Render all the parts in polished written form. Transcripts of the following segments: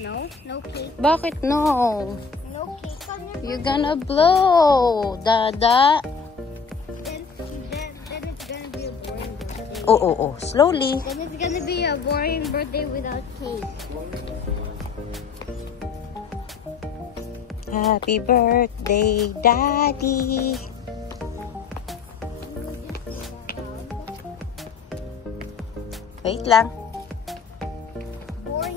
No? No cake? Bakit no? No cake on your birthday? You're gonna blow, Dada. Then it's gonna be a boring birthday. Oh. Slowly. Then it's gonna be a boring birthday without cake. Happy birthday, Daddy. Wait lang. Boring.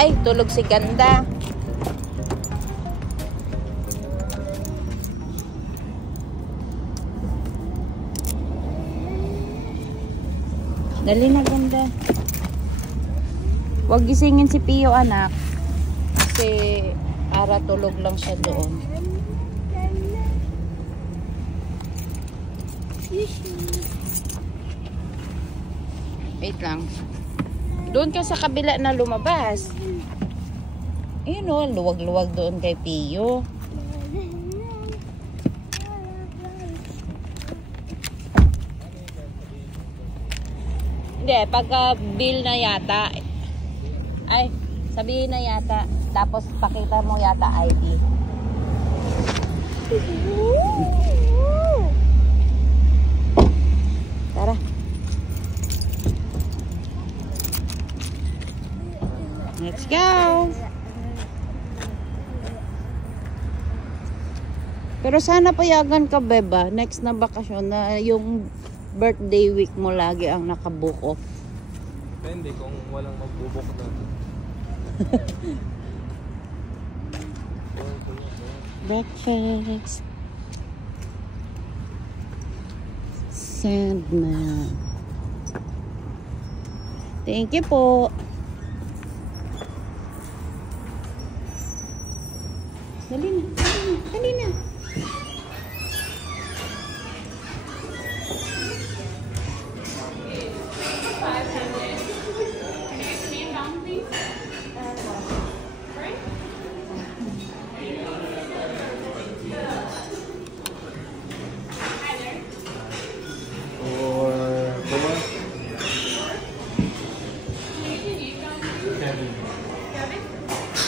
Ay, tulog si Ganda. Dali na, Ganda. Huwag gisingin si Pio, anak. Kasi para tulog lang siya doon. Wait lang. Doon ka sa kabila na lumabas. Ayun o, luwag-luwag doon kay Pio. Hindi, pagka bill na yata, ay, sabihin na yata, tapos pakita mo yata ID. Tara. Let's go! Pero sana payagan ka, Beba, next na bakasyon na yung birthday week mo lagi ang nakabook off. Depende kung walang magbubok na. Breakfast. Sandman. Thank you po. Dali na, dali na.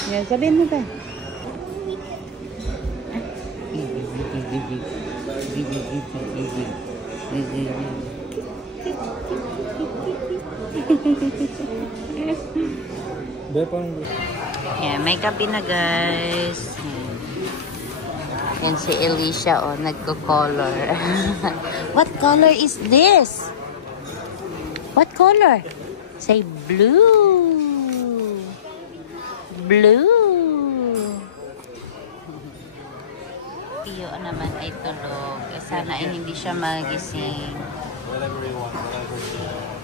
Ya, sabihin mo ba? Yeah, may kape na, guys. Yan si Alicia, oh, nagko-color. What color is this? What color? Say blue. Blue. Pio naman ay tulog. Eh, sana ay hindi siya magising. Whatever you want, whatever you want.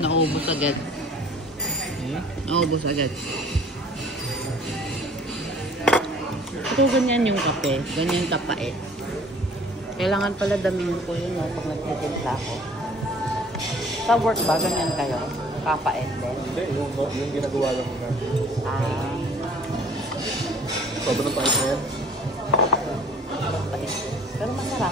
Naubos agad. Naubos agad. Ito ganyan yung kape. Ganyan kapait. Kailangan pala damihan ko yun, no, pag nagtitimpla ako. Sa work ba? Ganyan kayo? Kapait din? Hindi, yung ginagawa lang mo na. Ah. Sobrang pait na yan. Kapait. Pero masarap.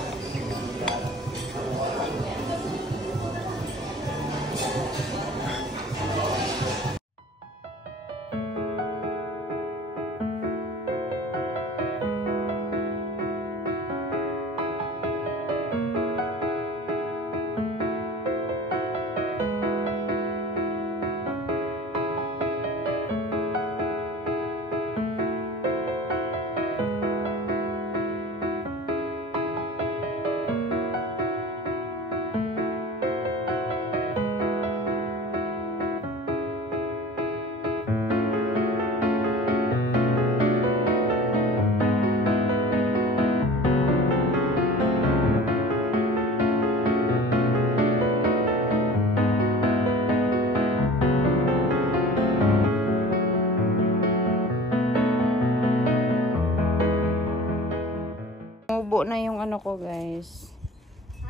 Ubo na yung ano ko, guys.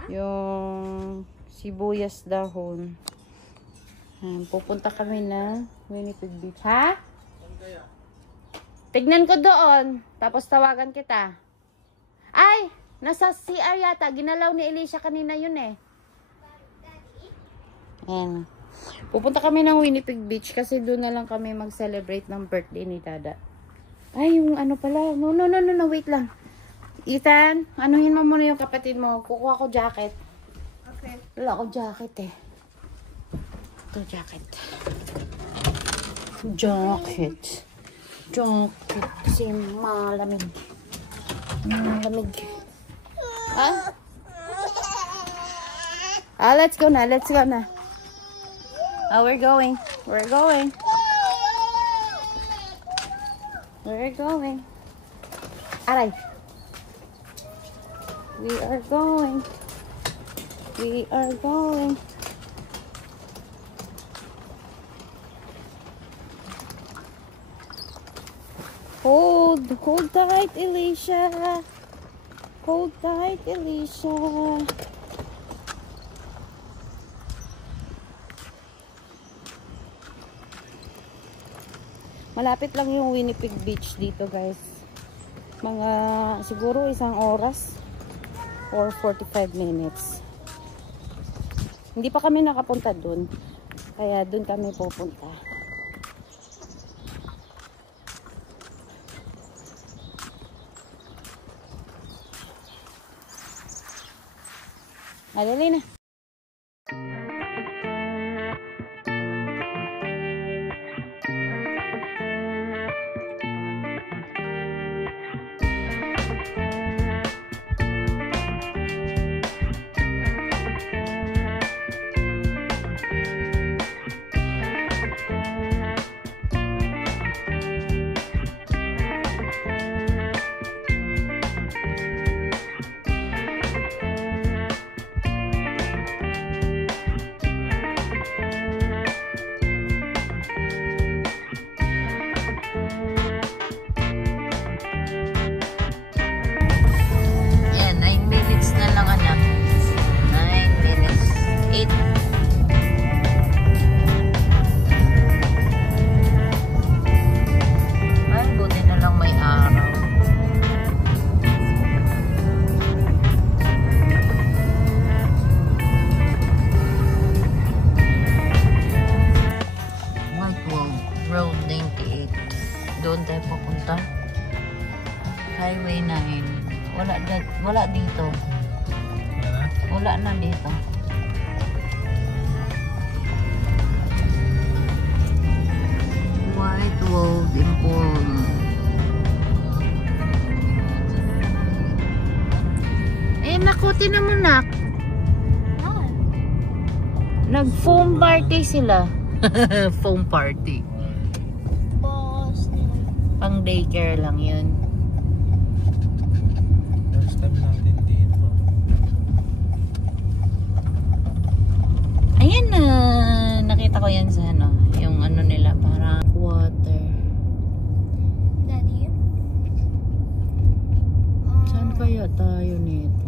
Yung sibuyas dahon. Pupunta kami na Winnipeg Beach. Ha? Tignan ko doon. Tapos tawagan kita. Ay! Nasa CR yata. Ginalaw ni Alicia kanina yun eh. Ayan. Pupunta kami ng Winnipeg Beach kasi doon na lang kami mag-celebrate ng birthday ni Dada. Ay, yung ano pala. No, wait lang. Ethan, anuhin mo muna yung kapatid mo. Kukuha ko jacket. Okay. Wala ako jacket eh. Ito jacket. Jacket. Kasi malamig. Malamig. Ah? Let's go na. Oh, we're going. Aray. We are going. Hold tight, Alicia. Malapit lang yung Winnipeg Beach dito, guys. Mga siguro 1 oras or 45 minutes. Hindi pa kami nakapunta dun. Kaya dun kami pupunta. Madali na. Doon tayo pupunta. Highway 9. Wala dito. Wala na dito. White World Emporium. Naku, tinan mo nak. Nag-foam party sila. Foam party. Pang daycare lang yun. First time natin dito. Ayan na. Nakita ko yan sa ano. Yung ano nila. Parang water. Daddy? Saan kaya tayo nito?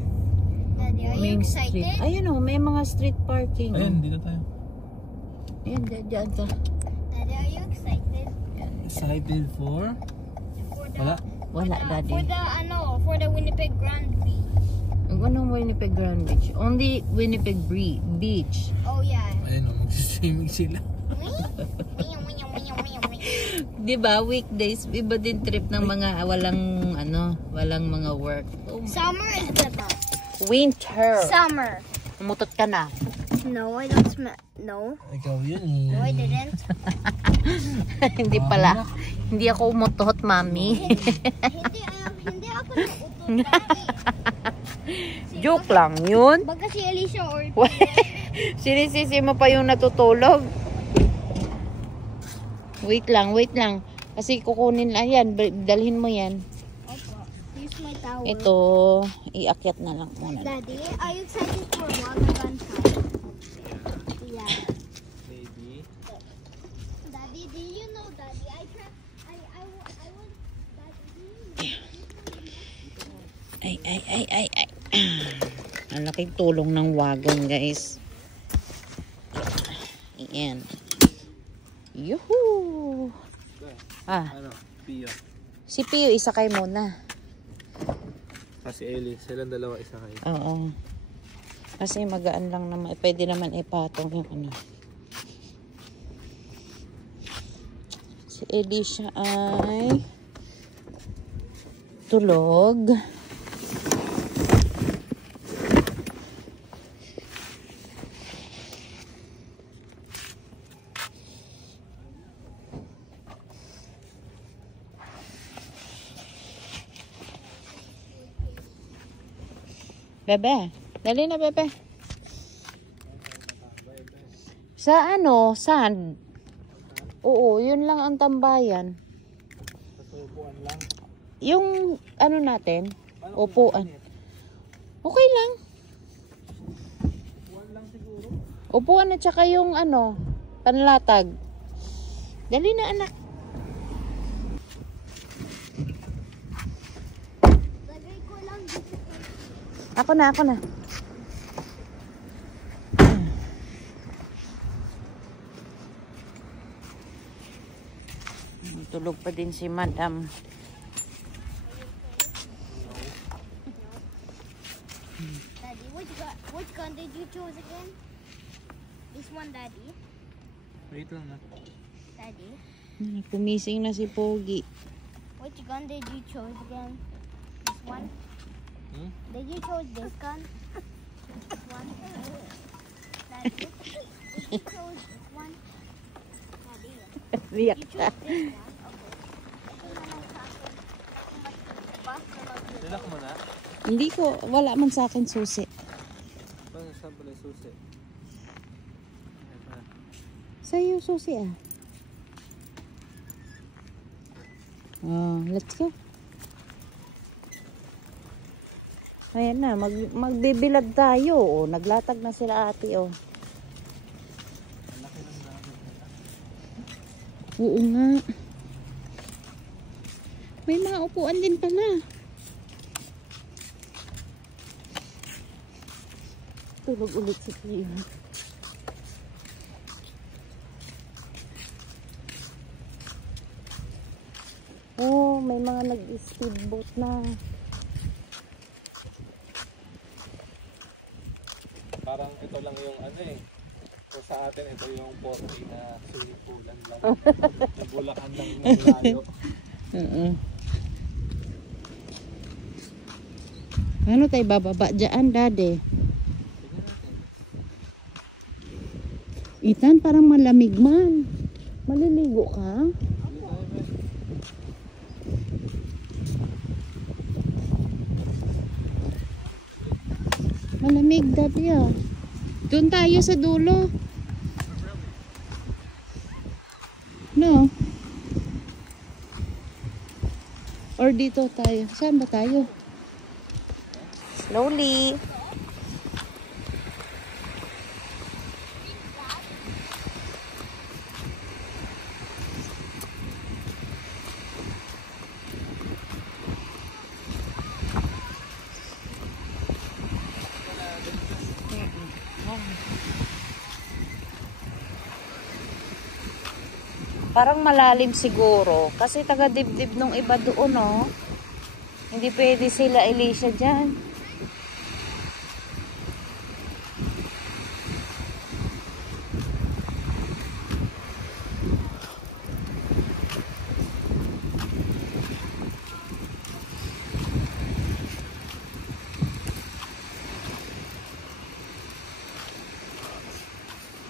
Daddy, are you excited? Street. Ayun o. May mga street parking. Ayun, dito tayo. Ayan, dyan ta. Daddy, are you excited? Excited for? Wala, Daddy. For the Winnipeg Grand Beach. Anong Winnipeg Grand Beach? Only Winnipeg Beach. Oh yeah. Ayun, mag-swimming sila. Diba, weekdays, iba din trip ng mga walang mga work. Summer is the best. Winter. Summer. Umutot ka na. No, I don't smell. No. Ikaw yun eh. No, I didn't. Hindi pala. Hindi ako umutot, mami. Hindi ako nautot. Joke lang yun. Baka si Alicia or Sinisisi mo pa yung natutulog. Wait lang. Kasi kukunin lang yan. Dalhin mo yan. Opo. Here's my towel. Ito, iakyat na lang muna. Daddy, are you excited for Wagagan High? Yeah. Maybe. Daddy, do you know, Daddy? I want, Daddy. Ay. Ang laking tulong ng wagon, guys. Ayan. Yuhuu! Ano? Pia. Si Pio, isakay muna. Kasi Ellie, silang dalawa isa kayo. Oo. Kasi magaan lang naman. Pwede naman ipatong yung ano. Si Elisha ay tulog. Bebe, dali na bebe. Sa ano, sand? Oo, yun lang ang tambayan. Upuan lang. Yung ano natin, upuan. Okay lang. Upuan lang siguro. Upuan at saka yung ano, panlatag. Dali na anak. Lagay ko lang dito. Ako na. Tulog pa din si Madam. Daddy, which gun did you choose again? This one, Daddy. Wait lang na. Daddy, Kumising na si Pogi. which gun did you choose again? This one. Did you choose this gun? This one. Daddy, did you choose this one? Daddy, Riyak you ka. choose this one. Okay. Relax mo na. Hindi ko, wala man sa akin susi. Saan pala yung susi? Sa'yo susi ah. Oh, let's go. Ayan na, magbibilad tayo. Oh, naglatag na sila ate oh. Oo nga. May mga upuan din pala. Tulog ulit si Pio. Oh, may mga nag-speedboat na. Parang ito lang yung ano eh. So sa atin ito yung 40 na swimming poolan lang. Nagulakan lang ng layo. Ano tayo bababa dyan, Daddy? Tignan natin. Ethan, parang malamig man. Maliligo ka? Malamig, Daddy ah. Doon tayo sa dulo. No? Or dito tayo. Saan ba tayo? Slowly. Parang malalim siguro. Kasi taga-dibdib nung iba doon, oh. Hindi pwede sila Elisha dyan.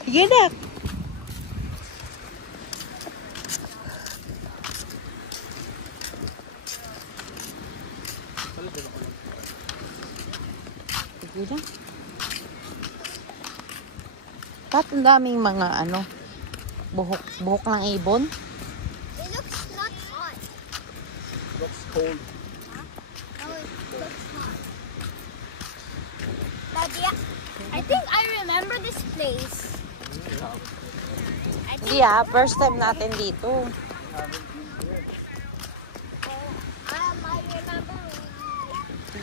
Sige na. Sige na. Pat, ang daming mga ano, buhok ng ibon. It looks not hot. Looks cold. No, it looks hot. Daddy, I think I remember this place. I think Yeah, first time natin dito. I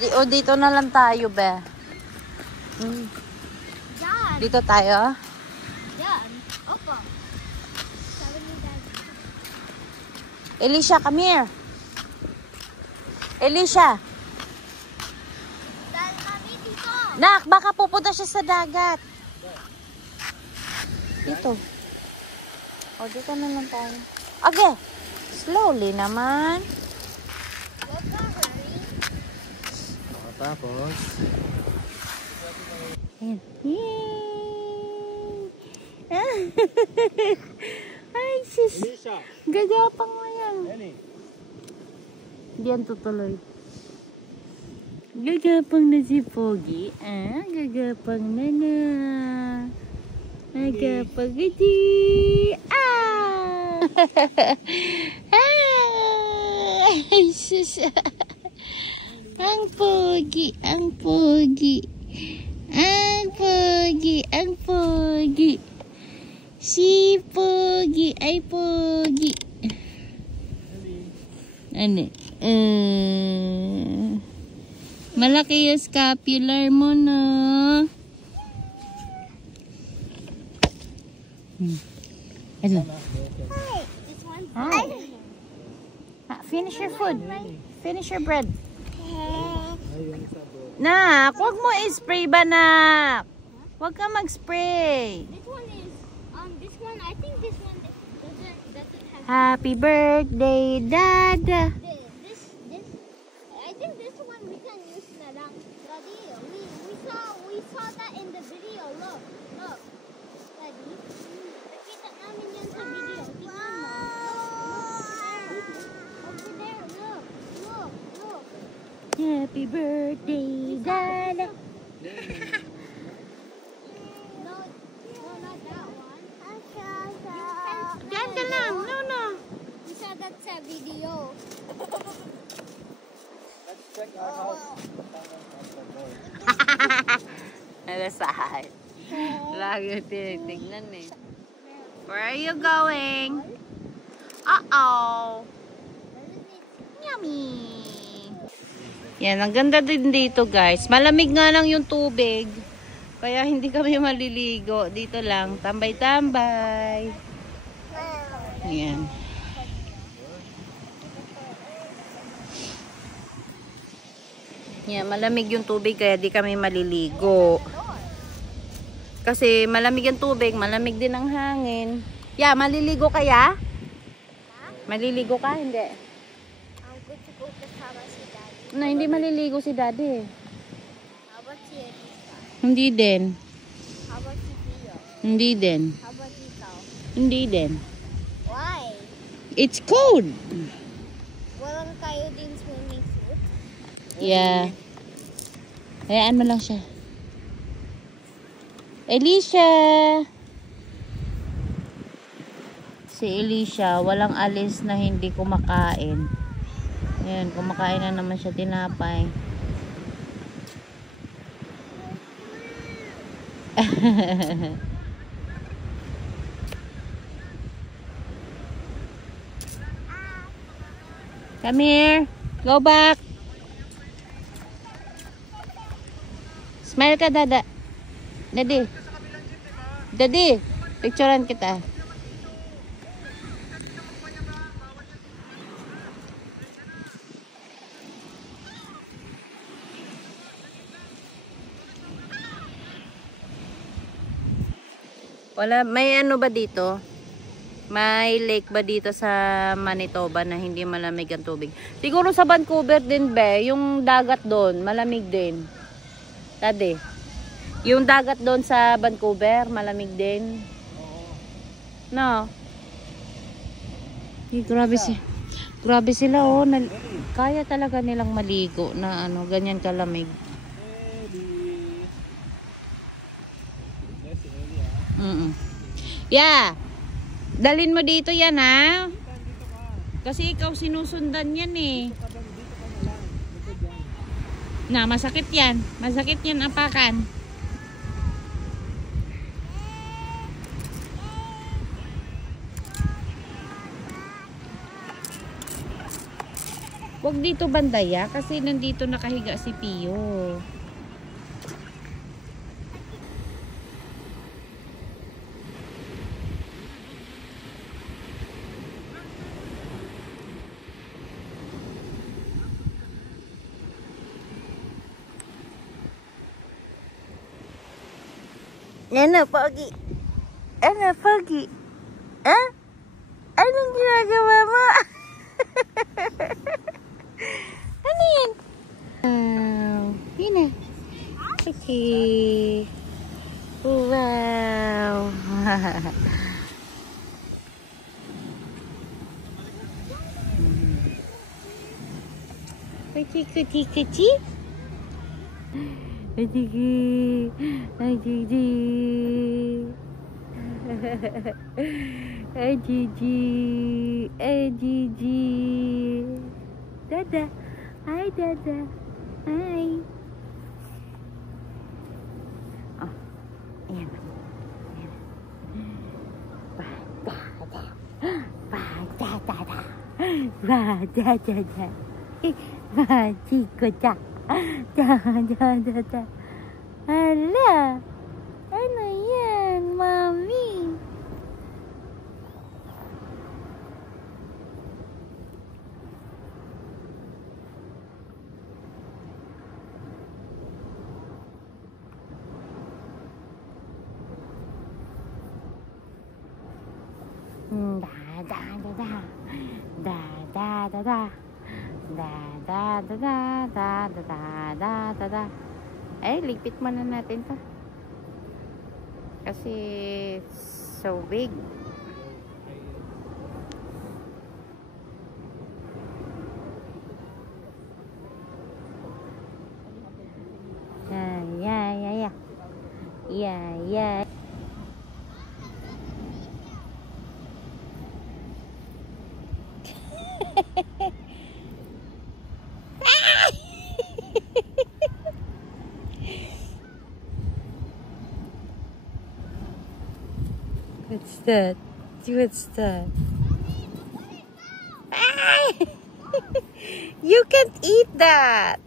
remember Dito na lang tayo, be. Dad. Dito tayo. Dad. Opo. Sabi ni Dad. Elisha, come here. Elisha. Dahil mami dito. Nak, baka pupunta siya sa dagat. Dito. O, dito na lang tayo. Okay. Slowly naman. Huwag ka hurry. Tapos, Ayan. Yay! Ay, sis. Elisha. Gagapang mo yan. Ellie. Diyan tutuloy. Gagapang na si Pogi. Ah, gagapang na na. Gagapang na di. Ah! Ay, sus. Ang Pogi, ang Pogi. Ang Pogi, ang Pogi. Si Pogi, ay Pogi. Ano? Malaki yung scapular mo, no? Ano? Hey, this one's Hi. Finish your food. Finish your bread. Ayun sa boat. Nak, huwag mo i-spray ba, nak? Huwag ka mag-spray. This one is, this one, I think this one doesn't have Happy birthday, Dada. this, I think this one we can use na lang. Daddy, we saw that in the video, look. Daddy, nakita namin yan sa video. Tingnan mo. Over there, look. Happy birthday, Dada. No, not that one. Diyan ka lang. No. We saw that sa video. Let's check our house. Nalasahal. Lagi tinitignan eh. Where are you going? Uh-oh. Yummy. Yan, ang ganda din dito guys. Malamig nga lang yung tubig. Kaya hindi kami maliligo. Dito lang, tambay-tambay. Yan. Yan, malamig yung tubig kaya di kami maliligo. Kasi malamig ang tubig, malamig din ang hangin. Yeah, maliligo kaya? Maliligo ka? Hindi. I'm good to go kasama si Daddy. No, hindi maliligo si Daddy. How about si Elisa? Hindi din. How about si Pio? Hindi din. How about ikaw? Hindi din. Why? It's cold. Walang kayo din swimming suit? Yeah. Hayaan mo lang siya. Elisha! Si Elisha, walang alis na hindi kumakain. Ayan, kumakain na naman siya tinapay. Come here. Go back. Smile ka, Dada. Daddy. Daddy, picturean kita. Wala, may ano ba dito? May lake ba dito sa Manitoba na hindi malamig ang tubig? Siguro sa Vancouver din be, yung dagat doon, malamig din. Daddy, yung dagat doon sa Vancouver, malamig din. No? Grabe sila oh, kaya talaga nilang maligo na ano, ganyan kalamig. Yeah. Dalin mo dito yan ha. Kasi ikaw sinusundan yan eh. Na, masakit yan. Masakit yan apakan. Huwag dito bandaya kasi nandito nakahiga si Pio. Ano, Pogi? Ano, Pogi? Ha? Anong ginagawa mo? Ano yan? Yun na. Okay. Wow. Kuchi, kuchi, kuchi. Ajiji. Ajiji. Ajiji. Ajiji. Dada. Hi, Dada. Hi. Oh, ayan. Ayan. Ba-da-da. Ba-da-da-da. Ba-da-da-da. Ba-chiko-cha. Da-da-da-da. Hala. Ano yan, Mami? Da-da-da-da. Da-da-da-da. Da-da-da-da-da-da-da-da-da. Eh, ligpit muna natin to. Kasi so big. Yeah. Yeah. What's that? What's that? You can't eat that.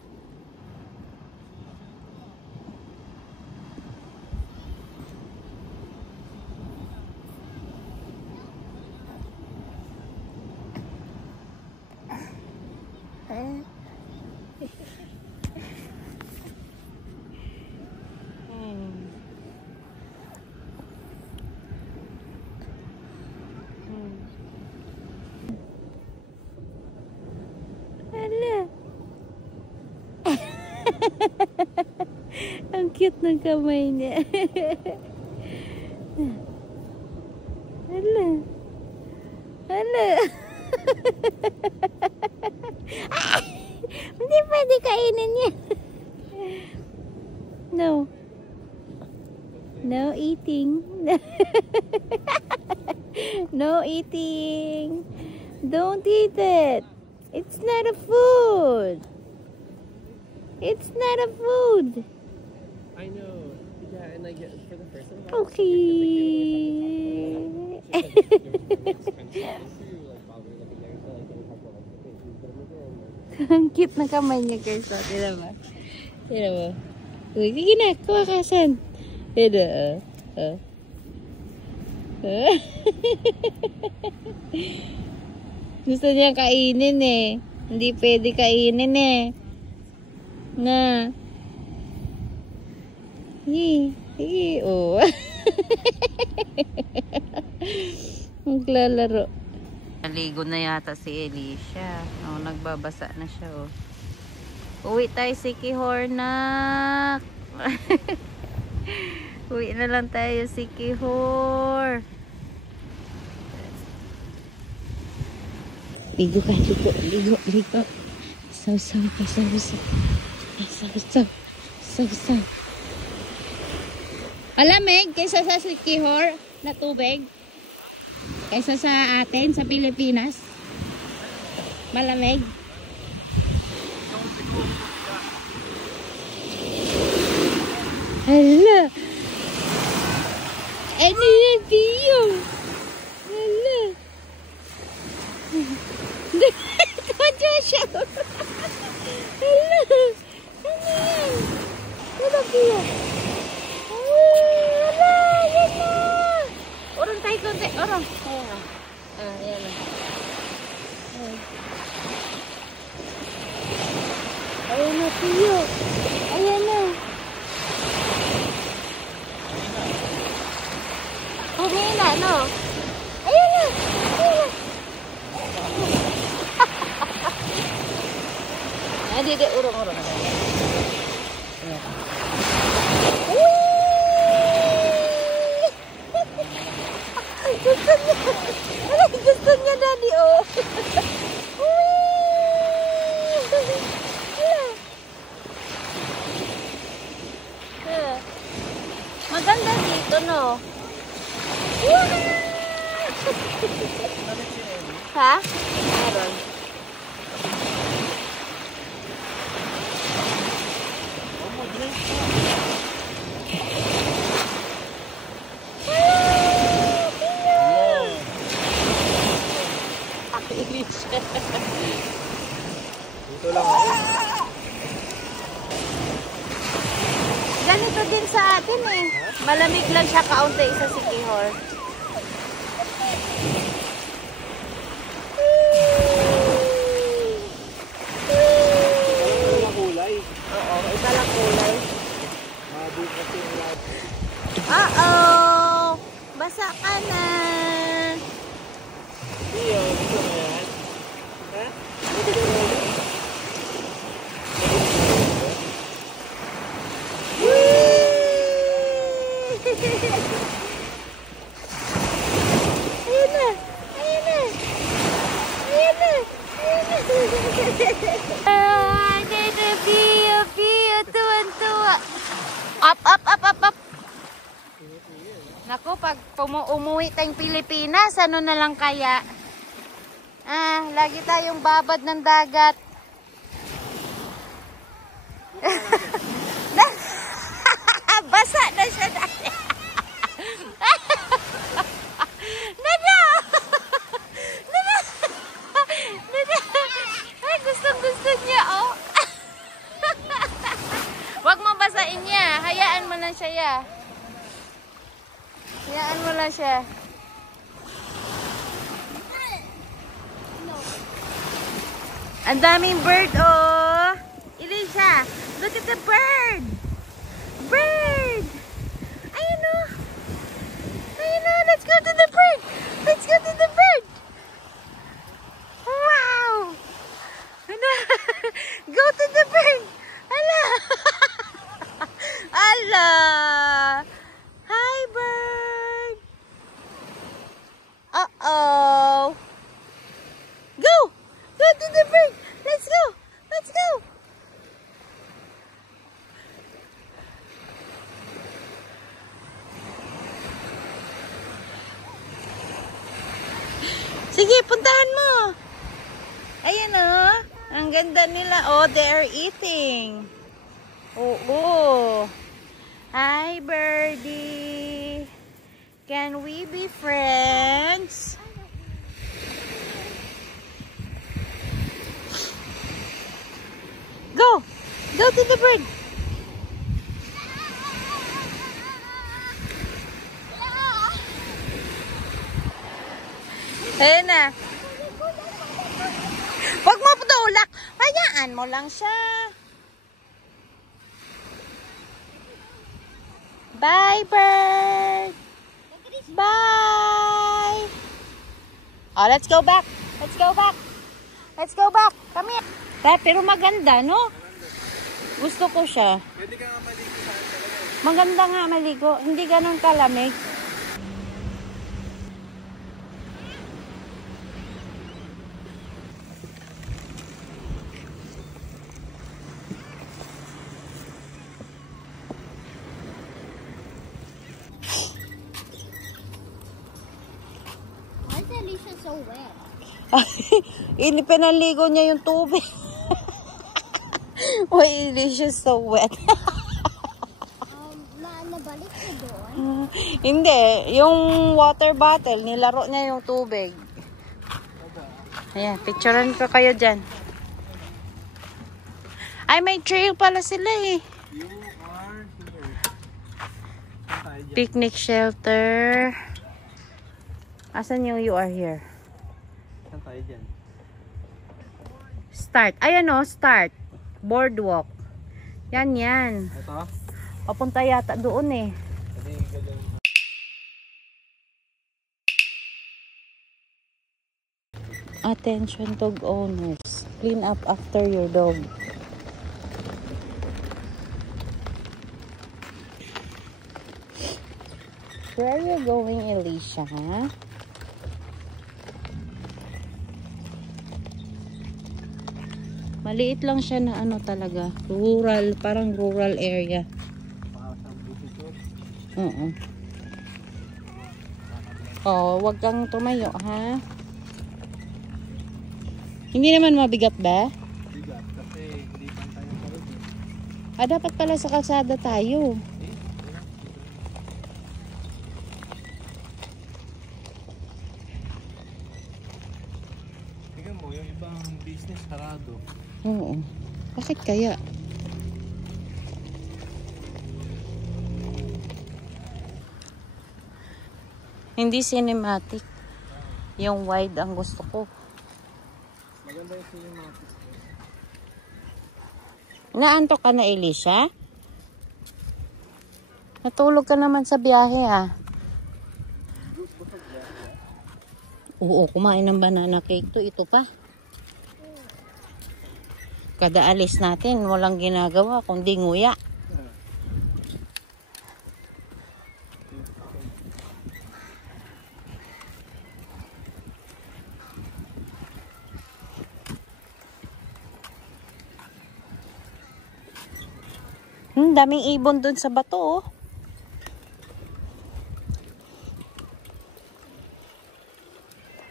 Ang cute ng kamay niya. Hala. Hindi pwede kainin yan. No eating. No eating. Don't eat it. It's not a food. It's not a food. I know. Yeah, and I get for the first time. Okay. Ang cute na kamay niya, guys. Tira ba? Uy, sige na. Kuwakasan. Tira. Gusto niya kainin eh. Hindi pwede kainin eh. Na. Sige. Oh. Maglalaro. Naligo na yata si Alicia. Oh, nagbabasa na siya, oh. Uwi tayo si Kihornak. Uwi na lang tayo si Kihor. Ligo ka, ligo. Saw. Malamig kaysa sa si Kihor na tubig. Kaysa sa atin, sa Pilipinas. Malamig. Hala. Ano yan, Pio? Hala. Tonto siya. Hala. Ano yan? Hala, Pio. Hala, yan na. Urong tayo konti. Urong. Ayan na. Ayan na, Pio. Ayan na. Hindi, urong-urong. Gusto niya. Gusto niya, Daddy, oh. Maganda dito, no? Ha? Meron. Dito lang ako. Ganito din sa atin eh. Malamig lang siya kaunti sa Sikihor. Ito lang kulay. Oo, isa lang kulay. Mabuk kasi yung lahat. Uh-oh! Basa ka na! Iyo, gusto mo yan? Ha? Ayan na! Ayan na! Ayan na! Ayan na! Ah, Pio! Tuwan-tuwa! Up! Naku, pag umuwi tayong Pilipinas, ano na lang kaya? Lagi tayong babad ng dagat. Basa na siya dati. Nana! Ay, gustong-gusto niya, oh. Huwag mo basain niya. Hayaan mo lang siya, ya. Hayaan mo lang siya. Ang daming bird, oh. Elisa, look at the bird. Bird. Ayun, oh. Ayun, oh. Let's go to the bird. Let's go to the bird. Wow. Go to the bird. Ala. Ala. Hi, bird. Uh-oh. Go. Go to the bird. Let's go. Let's go. Sige, puntahan mo. Ayan, oh. Ang ganda nila. Oh, they are eating. Oo. Hi, birdie. Can we be friends? Go. Go to the bird. Ayan na. Huwag mo patulak. Hayaan mo lang siya. Bye, bird. Bye. Oh, let's go back. Let's go back. Let's go back. Come here. Pero maganda, no? Gusto ko siya. Pwede ka nga maligo sa akin talaga. Maganda nga maligo. Hindi ganun kalamig. Why is Alicia so wet? Pinaligo niya yung tubig. Why is she so wet? Nabalik ko doon. Hindi. Yung water bottle, nilaro niya yung tubig. Ayan, picturean ko kayo dyan. Ay, may trail pala sila eh. You are here. Saan tayo dyan? Picnic shelter. Asan yung you are here? Saan tayo dyan? Start. Ayan o, start. Boardwalk. Yan, yan. Ito? Papunta yata doon eh. Hindi ganyan. Attention dog owners. Clean up after your dog. Where are you going, Alicia? Maliit lang siya na ano talaga. Rural, parang rural area. Oo. Oh, wag kang tumayo, ha? Hindi naman mabigat ba? Bigat kasi hindi pantay ang kalod eh. Ah, dapat pala sa kalsada tayo. Tingnan mo, yung ibang business sarado. Oo. Bakit kaya? Hindi cinematic. Yung wide ang gusto ko. Maganda yung cinematic. Naantok ka na, Alicia? Natulog ka naman sa biyahe, ah. Oo, kumain ng banana cake to. Ito pa. Kada alis natin, walang ginagawa kundi nguya. Daming ibon dun sa bato, oh.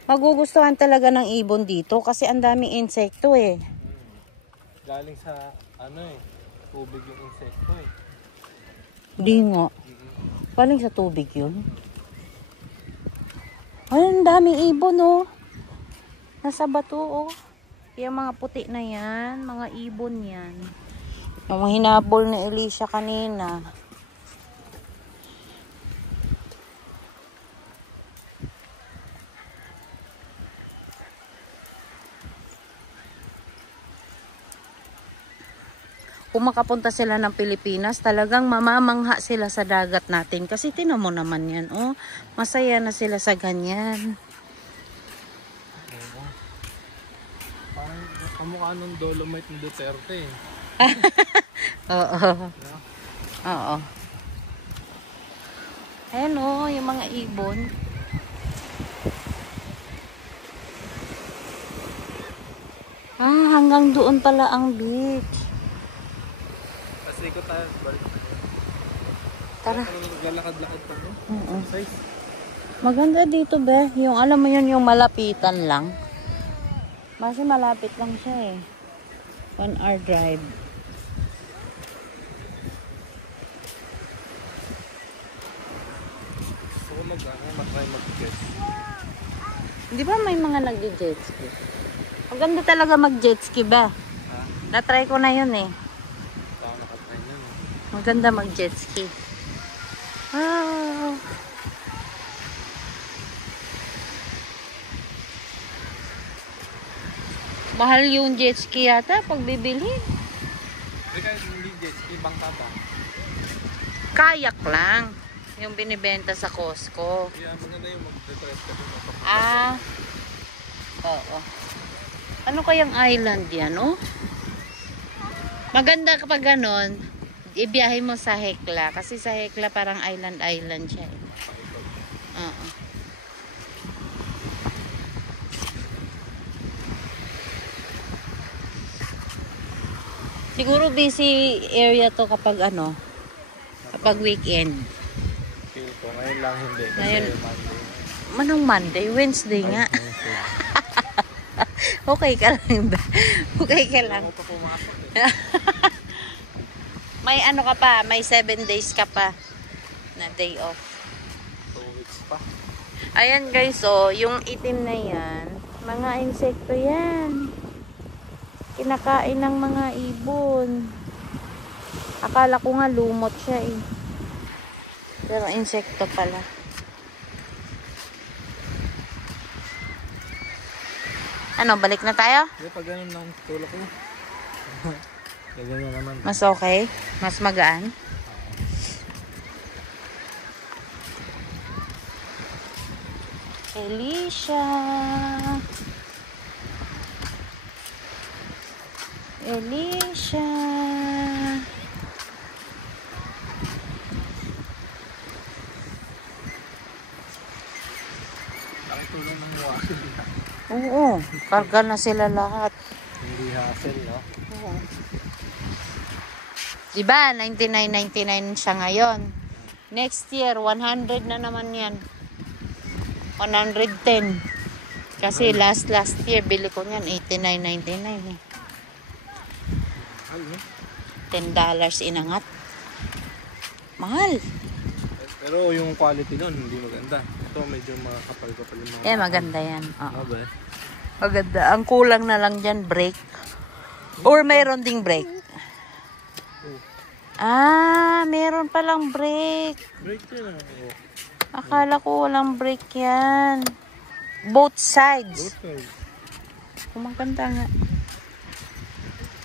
Magugustuhan talaga ng ibon dito kasi ang daming insekto, eh. Galing sa ano eh, tubig yung insekto eh. Di nga. Galing sa tubig yun. Ay, ang daming ibon, oh. Nasa bato, oh. Yung mga puti na yan, mga ibon yan. Yung hinabol ni Alicia kanina. Kung makapunta sila ng Pilipinas, talagang mamamangha sila sa dagat natin. Kasi tinan mo naman yan, oh. Masaya na sila sa ganyan. Parang kamukha nung Dolomite ni Duterte eh. Oo. Oo. Ayan, oh, yung mga ibon. Ah, hanggang doon pala ang beach. Kasi ko tayo, balik. Tara. Naglalakad-lakad pa mo. Size. Maganda dito, be. Yung alam mo yun, yung malapitan lang. Kasi malapit lang siya, eh. 1 hour drive. Gusto ko mag-try mag-jet. Di ba may mga nag-jet ski? Maganda talaga mag-jet ski ba? Ha? Na-try ko na yun, eh. Baka nakatry nyo, no? Maganda mag-jet ski. Wow! Mahal yung jet ski yata pag bibilhin. Hindi jet ski, bangka ba? Kayak lang. Yung binibenta sa Costco. Kaya maganda yung mag-retreat ka doon. Ah. Oo. Ano kayang island yan, oh? Maganda kapag ganon, ibiyahe mo sa Hekla. Kasi sa Hekla parang island siya, eh. Oo. Siguro busy area to kapag ano, kapag weekend. Okay, so ngayon lang hindi. Kasi Ngayon. Monday. Manong Monday? Wednesday nga. Okay ka lang ba? Okay ka lang. Ako pa pumasok eh. May ano ka pa, may 7 days ka pa na day off. 2 weeks pa. Ayan guys, oh, yung itim na yan, mga insekto yan. Kinakain ng mga ibon. Akala ko nga lumot siya, eh. Pero insekto pala. Ano, balik na tayo? Hindi, pag ganun lang tulak mo. Ganyan na naman. Mas okay? Mas magaan? Alicia! Alicia! Oo, karga na sila lahat. Hindi hassle, no? Oo. Diba, 99.99 siya ngayon. Next year, 100 na naman yan. 110. Kasi last year, bili ko niyan, 89.99 eh. $10 inangat. Mahal. Pero yung quality nun, hindi maganda. Ito medyo makakapal-kapal yung mga... Maganda yan. Oo. Okay. Maganda. Ang kulang na lang dyan, brake. Or mayroon ding brake. Ah, meron palang brake. Brake yun, Akala ko walang brake yan. Both sides. Okay. Kumaganda nga.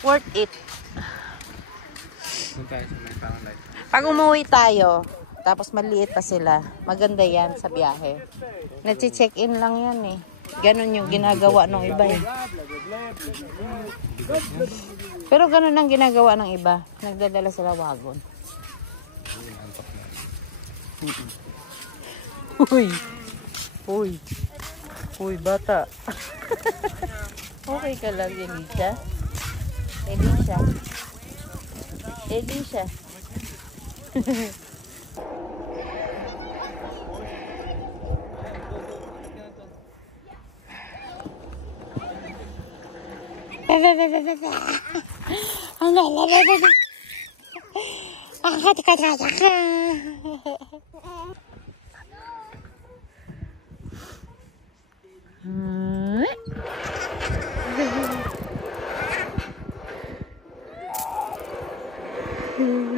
Worth it. Punta tayo sa may parang light. Pag umuwi tayo, tapos maliit pa sila, maganda yan sa biyahe. Nag-check-in lang yan eh. Ganon yung ginagawa ng iba eh. Pero ganon ang ginagawa ng iba. Nagdadala sila wagon. Uy! Uy! Uy, bata! Okay ka lang, Elisha? Elisha? Elisha?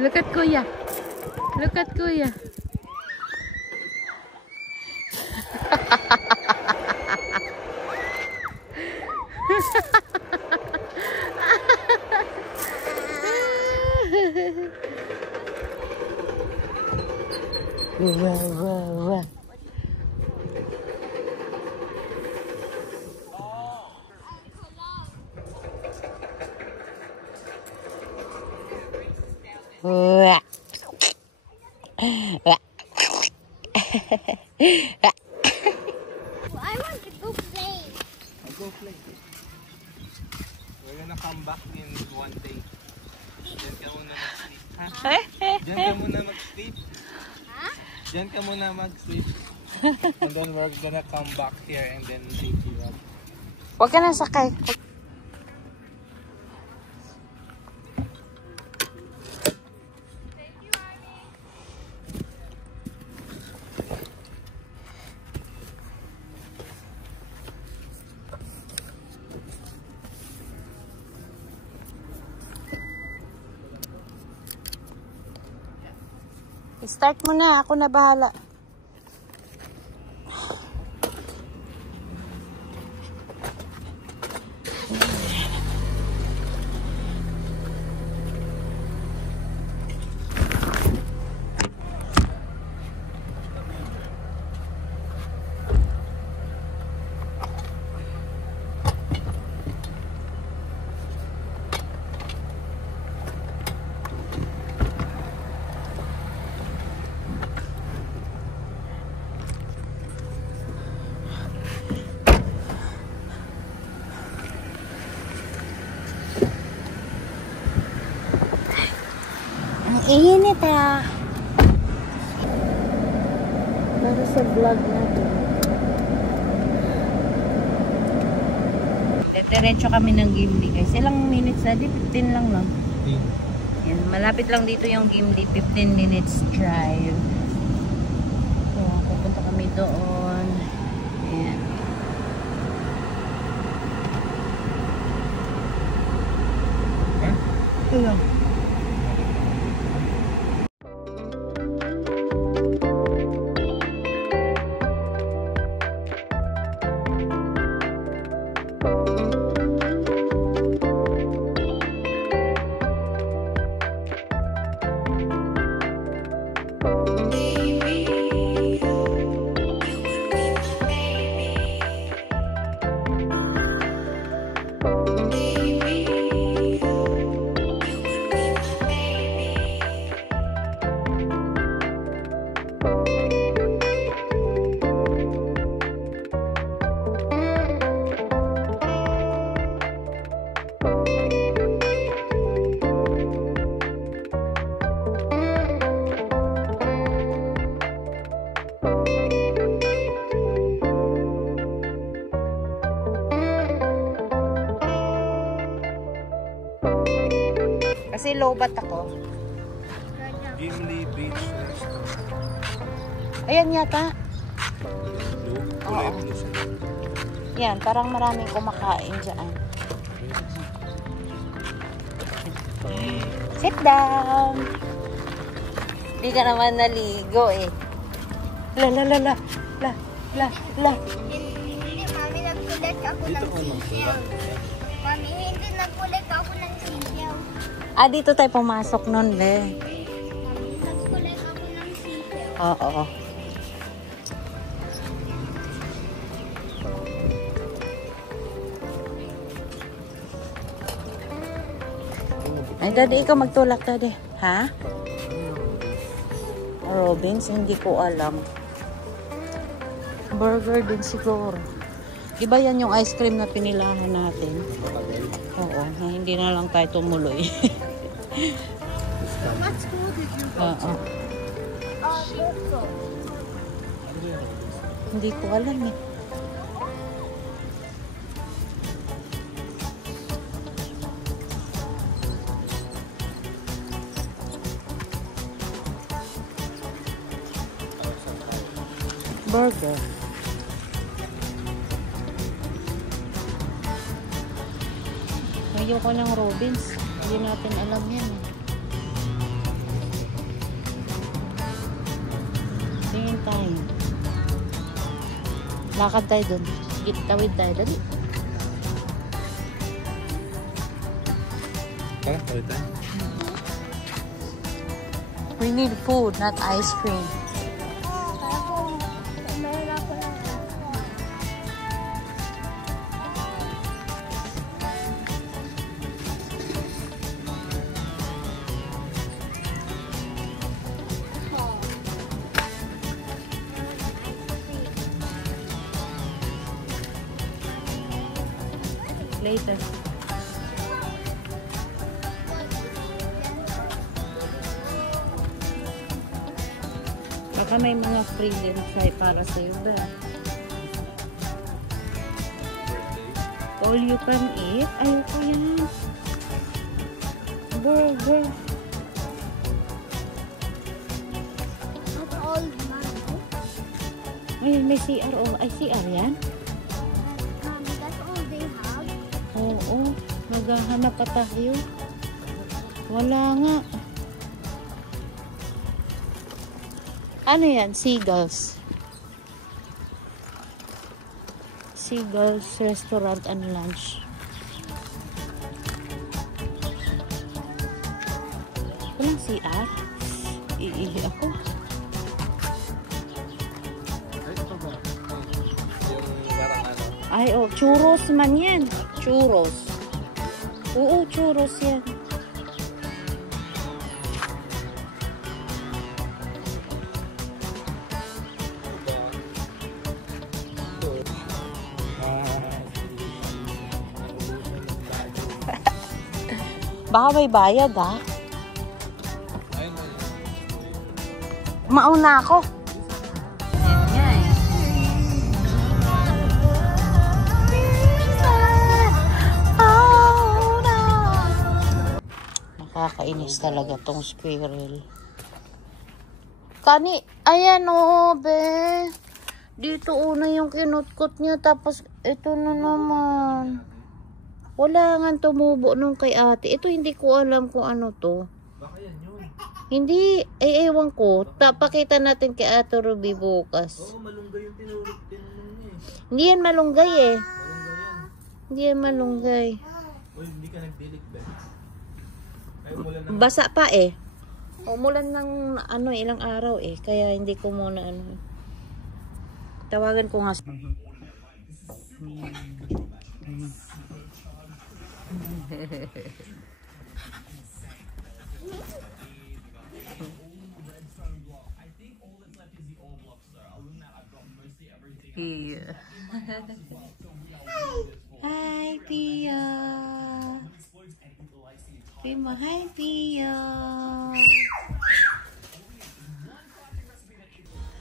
Look at Kuya. Look at Kuya. Wow. I want to go play. I'll go play. We're gonna come back in one day. Diyan ka muna mag-sleep. Ha? Diyan ka muna mag-sleep. Ha? Diyan ka muna mag-sleep. And then we're gonna come back here and then take you up. Huwag ka na sakay. Start mo na, ako na bahala. Init ah. Para sa vlog natin. Diretso kami ng Gimli guys. Ilang minutes na? 15 lang no? Yan, malapit lang dito yung Gimli. 15 minutes drive. So, pupunta kami doon. Ayan. Ayan. Kasi lobat ako. Gimli Beach Restaurant. Ayan yata. Blue? Kulay blue siya. Yan, parang maraming kumakain dyan. Sit down. Hindi ka naman naligo eh. La. Hindi, Mami, nag-collect ako ng sisiyaw. Mami, hindi nag-collect ako ng sisiyaw. Ah, dito tayo pumasok nun, be. Mami, nag-collect ako ng sisiyaw. Oo. Ay, Daddy, ikaw magtulak, Daddy. Ha? Robins, hindi ko alam. Burger din siguro. Iba yan yung ice cream na pinilahan natin. Oo, na hindi na lang tayo tumuloy. What's food did you go Oo. to? Hindi ko alam eh. Burger. Ayoko ng Robins. Hindi natin alam yan. Tingin tayo. Lakad tayo dun. Tawid tayo. Dali. Tara, tawid tayo. We need food, not ice cream. Later. Baka may mga free din para sa'yo ba? All you can eat? Ayoko yan. Burger. Not all, Mami. Ay, may CR. Oh, ay, CR yan? Mami, that's all they have. Oo. Maghahanap pa tayo. Wala nga. Ano yan? Seagulls. Seagulls Restaurant and Lunch. Walang CR? Iihi ako. Ay, ito ba? Yung parang ano? Ay, oh, churros man yan. Churros. Oo, churros yan. Baka may bayad, ha? Mauna ako. Yan nga eh. Oh, no. Nakakainis talaga tong squirrel. Kani, ayan o, be. Dito una yung kinutkot niya, tapos ito na naman. Wala nga tumubo nung kay ate. Ito hindi ko alam kung ano to. Baka yan yun. Hindi, ewan ko. Pakita natin kay Ate Ruby bukas. Oo, malunggay yung tinulog niya eh. Hindi yan malunggay eh. Malunggay yan. Hindi yan malunggay. Uy, hindi ka nagdilig ba? Ay, umulan na. Basa pa eh. Umulan ng ano, ilang araw eh. Kaya hindi ko muna ano. Tawagan ko nga. Pia. Hi, Pia. Primo, hi, Pia.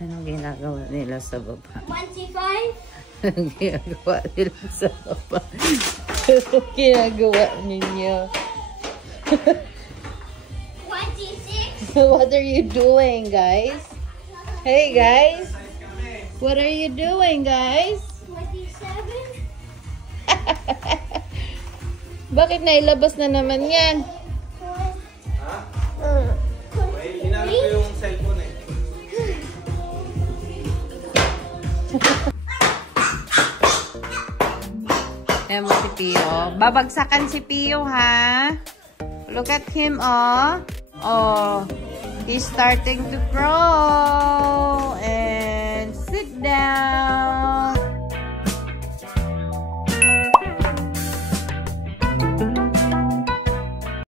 Anong ginagawa nila sa baba? 25? Anong ginagawa nila sa baba? Anong ginagawa ninyo? What are you doing, guys? Hey, guys. What are you doing, guys? 27. Bakit nailabas na naman yan? Ha? May hinanap ko yung cellphone eh. Ayan mo si Pio. Babagsakan si Pio, ha? Look at him, oh. Oh, he's starting to grow. And sit down.